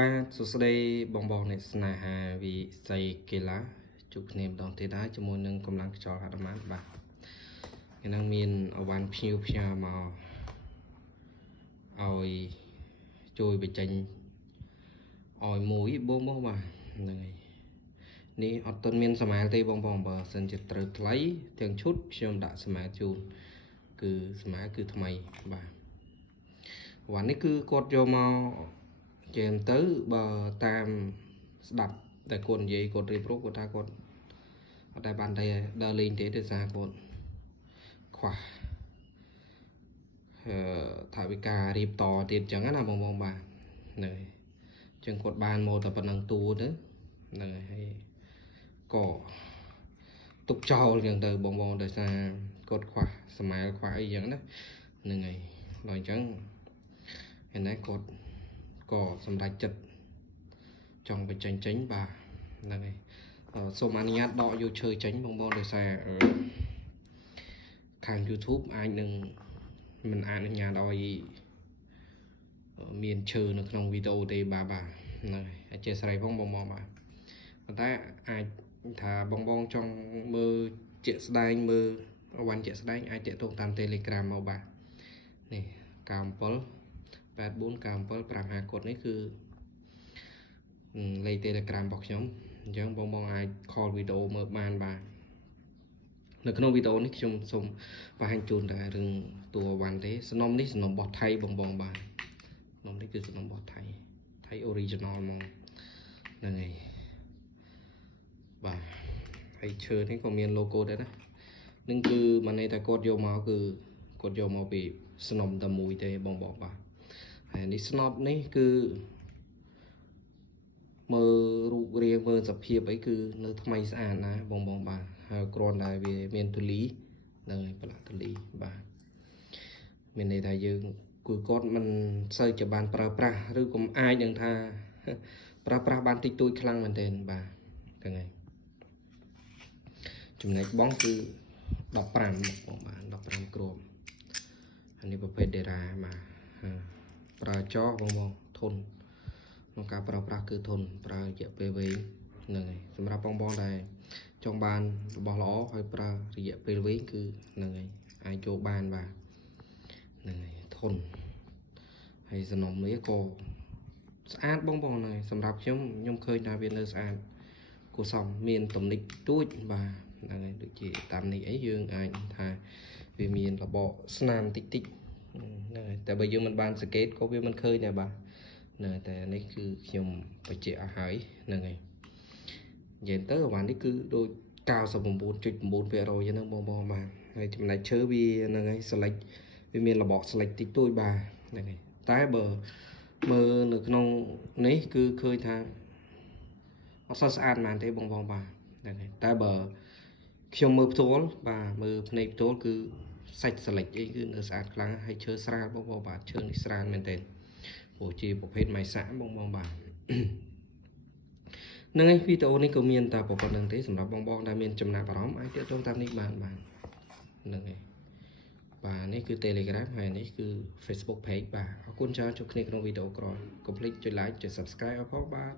បាទសួស្តីបងអ្នកស្នេហាវិស័យកីឡាជួបគ្នាម្ដងទៀតហើយជាមួយនឹងកម្លាំងខ្យល់ហត្ថម៉ានបាទថ្ងៃនេះមានអវ៉ាន់ភ្ញៀវផ្ញើមកឲ្យជួយបញ្ចេញឲ្យមួយបងបាទហ្នឹងហើយនេះអត់ទាន់មានសមាលទេបងបើសិនជាត្រូវថ្លៃទាំងឈុតខ្ញុំដាក់សមាលជូនគឺសមាលគឺថ្មីបាទអវ៉ាន់នេះគឺគាត់យកមកចេញទៅបើតាមស្ដាប់តែគាត់និយាយគាត់រៀបរាប់គាត់ថាគាត់អត់ដែលបានតែដើរលេងទេដោយសារគាត់ខ្វះថាវិការរៀបតទៀតអញ្ចឹងណាបងបាទហ្នឹងហើយអញ្ចឹងគាត់បានមកតែប៉ុណ្្នឹងតួទៅហ្នឹងហើយក៏ទុកចោលអញ្ចឹងទៅបងដោយសារគាត់ខ្វះសម័យខ្វះអីអញ្ចឹងណាហ្នឹងហើយដល់អញ្ចឹងឯណែគាត់ក៏សម្រេចចិត្តចង់បញ្ចេញបាទហ្នឹងហើយសូមអនុញ្ញាតដកយកឈើចេញបងដោយសារខាង YouTube អាចនឹងមិនអនុញ្ញាតឲ្យមានឈើនៅក្នុងវីដេអូទេបាទហ្នឹងហើយអធិស្ឋានផងបងបាទប៉ុន្តែអាចថាបងចង់មើលជាក់ស្ដែងមើលអវ៉ាន់ជាក់ស្ដែងអាចតាក់ទងតាម Telegram មកបាទនេះ97849755កូដនេះគឺលេខ Telegram របស់ខ្ញុំអញ្ចឹងបងអាច call វីដេអូមើលបានបាទនៅក្នុងវីដេអូនេះខ្ញុំសូមបង្ហាញជូនតែរឿងតួអវ៉ាន់ទេសំណុំនេះសំណុំរបស់ថៃបងបាទសំណុំនេះគឺសំណុំរបស់ថៃ original ហ្មងហ្នឹងហើយបាទហើយឈើនេះក៏មាន logo ដែរណានឹងគឺមិនន័យថាគាត់យកមកគឺគាត់យកមកពីសំណុំតែមួយទេបងបាទហើយនេះស្នប់នេះគឺមើលរូបរាងមើលសភាពអីគឺនៅថ្មីស្អាតណាបងបាទហើយគ្រាន់តែវាមានទូលីនៅប្រឡាក់ទូលីបាទមានន័យថាយើងគឺគាត់មិនសូវជាបានប្រើប្រាស់ឬក៏អាចនឹងថាប្រើប្រាស់បានតិចតួចខ្លាំងមែនទែនបាទហ្នឹងហើយចំណែកបងគឺ15បងបាទ15គ្រាប់អានេះប្រភេទដេរ៉ាបាទប្រើចោបងធន់ក្នុងការប្រើប្រាស់គឺធន់ប្រើរយៈពេលវែងហ្នឹងហើយសម្រាប់បងដែលចង់បានរបស់ល្អហើយប្រើរយៈពេលវែងគឺហ្នឹងហើយអាចចូលបានបាទហ្នឹងហើយធន់ហើយសំណុំនេះក៏ស្អាតបងហើយសម្រាប់ខ្ញុំឃើញថាវានៅស្អាតគួរសមមានទំនិចទួចបាទហ្នឹងហើយដូចជាតាមនេះអីយើងអាចថាវាមានរបកស្នាមតិចហ្នឹងហើយតែបើយើងមិនបានសង្កេតក៏វាមិនឃើញដែរបាទតែនេះគឺខ្ញុំបញ្ជាក់ឲ្យហើយហ្នឹងហើយនិយាយទៅអវ៉ាន់នេះគឺដូច 99.9% ហ្នឹងបងបាទហើយចំណែកឈើវាហ្នឹងហើយស្លេចវាមានរបកស្លេចតិចតួចបាទហ្នឹងហើយតែបើមើលនៅក្នុងនេះគឺឃើញថាអត់សូវស្អាតប៉ុន្មានទេបងបាទហ្នឹងហើយតែបើខ្ញុំមើលផ្ទាល់បាទមើលភ្នែកផ្ទាល់គឺសាច់ស្លេចអីគឺនៅស្អាតខ្លាំងហើយឈើស្រាលបងបាទឈើនេះស្រាលមែនទែនព្រោះជាប្រភេទម៉ៃសាក់បងបាទហ្នឹងហើយវីដេអូនេះក៏មានតែប៉ុណ្្នឹងទេសម្រាប់បងដែលមានចំណាប់អារម្មណ៍អាចទាក់ទងតាមនេះបានហ្នឹងហើយបាទនេះគឺ Telegram ហើយនេះគឺ Facebook Page បាទអរគុណច្រើនជួបគ្នាក្នុងវីដេអូក្រោយកុំភ្លេចចុច like ចុច Subscribe អរគុណបាទ